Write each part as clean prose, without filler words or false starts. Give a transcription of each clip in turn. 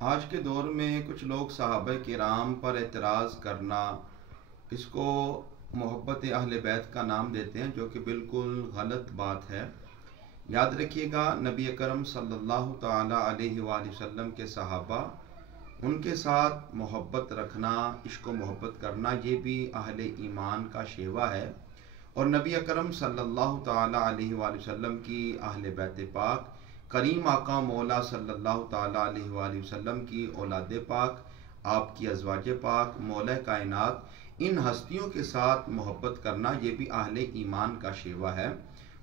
آج کے دور میں کچھ لوگ صحابہ کرام پر اعتراض کرنا، اس کو محبت اہل بیت کا نام دیتے ہیں، جو کہ بالکل غلط بات ہے۔ یاد رکھیے گا، نبی اکرم صلی اللہ تعالی علیہ وآلہ وسلم کے صحابہ، ان کے ساتھ محبت رکھنا، عشق و محبت کرنا، یہ بھی اہل ایمان کا شیوا ہے۔ اور نبی اکرم صلی اللہ تعالی علیہ وآلہ وسلم کی اہل بیت پاک، کریم آقا مولا صلی اللہ تعالی علیہ وآلہ وسلم کی اولاد پاک، آپ کی ازواج پاک، مولا کائنات، ان ہستیوں کے ساتھ محبت کرنا یہ بھی اہل ایمان کا شیوا ہے۔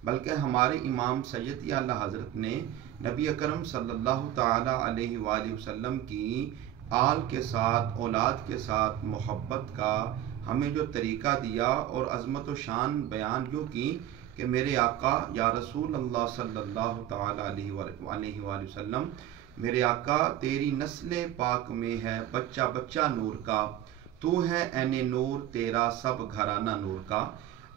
بلکہ ہمارے امام سیدی اعلیٰ حضرت نے نبی اکرم صلی اللہ تعالی علیہ وآلہ وسلم کی آل کے ساتھ، اولاد کے ساتھ محبت کا ہمیں جو طریقہ دیا اور عظمت و شان بیان جو کی کہ میرے آقا یا رسول اللہ صلی اللہ تعالی علیہ وآلہ وسلم، میرے آقا تیری نسل پاک میں ہے بچہ بچہ نور کا، تو ہے عین نور تیرا سب گھرانہ نور کا۔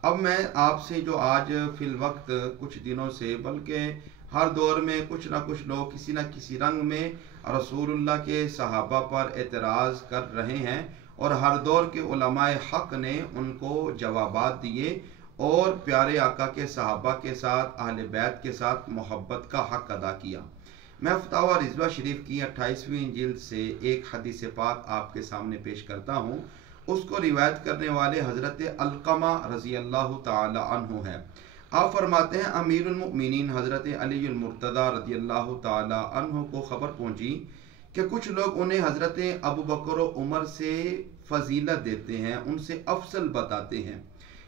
اب میں آپ سے جو آج فی الوقت کچھ دنوں سے، بلکہ ہر دور میں کچھ نہ کچھ لوگ کسی نہ کسی رنگ میں رسول اللہ کے صحابہ پر اعتراض کر رہے ہیں، اور ہر دور کے علماء حق نے ان کو جوابات دیے اور پیارے آقا کے صحابہ کے ساتھ، اہل بیت کے ساتھ محبت کا حق ادا کیا۔ میں فتاویٰ رضویہ شریف کی 28ویں جلد سے ایک حدیث پاک آپ کے سامنے پیش کرتا ہوں۔ اس کو روایت کرنے والے حضرت علقمہ رضی اللہ تعالی عنہ ہے۔ آپ فرماتے ہیں، امیر المؤمنین حضرت علی المرتضیٰ رضی اللہ تعالی عنہ کو خبر پہنچی کہ کچھ لوگ انہیں حضرت ابو بکر و عمر سے فضیلت دیتے ہیں، ان سے افضل بتاتے ہیں۔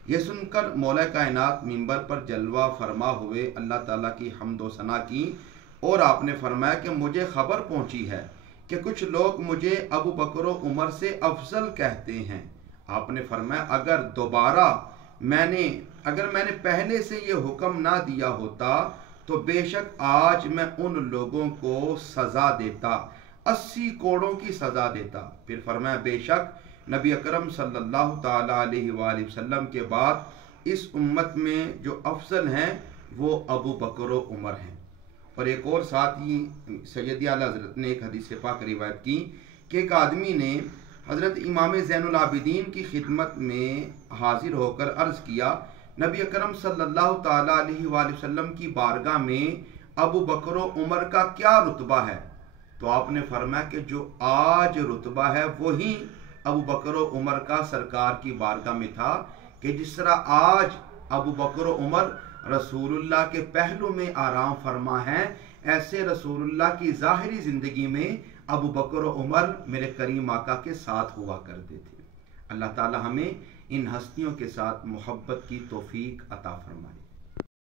یہ سن کر مولا کائنات منبر پر جلوہ فرما ہوئے اللہ تعالیٰ کی حمد و ثنا کی، اور آپ نے فرمایا کہ مجھے خبر پہنچی ہے کہ کچھ لوگ مجھے ابو بکر و عمر سے افضل کہتے ہیں۔ آپ نے فرمایا اگر میں نے پہلے سے یہ حکم نہ دیا ہوتا تو بے شک آج میں ان لوگوں کو سزا دیتا، 80 کوڑوں کی سزا دیتا۔ پھر فرمایا بے شک نبی اکرم صلی اللہ تعالی علیہ وآلہ وسلم کے بعد اس امت میں جو افضل ہیں وہ ابو بکر و عمر ہیں۔ اور ایک اور ساتھ ہی سیدی اعلیٰ حضرت نے ایک حدیث پاک روایت کی کہ ایک آدمی نے حضرت امام زین العابدین کی خدمت میں حاضر ہو کر عرض کیا، نبی اکرم صلی اللہ تعالی علیہ وآلہ وسلم کی بارگاہ میں ابو بکر و عمر کا کیا رتبہ ہے؟ تو آپ نے فرمایا کہ جو آج رتبہ ہے وہی ابو بکر و عمر کا سرکار کی بارگاہ میں تھا، کہ جس طرح آج ابو بکر و عمر رسول اللہ کے پہلو میں آرام فرما ہیں، ایسے رسول اللہ کی ظاہری زندگی میں ابو بکر و عمر میرے کریم آقا کے ساتھ ہوا کرتے تھے۔ اللہ تعالی ہمیں ان ہستیوں کے ساتھ محبت کی توفیق عطا فرمائے۔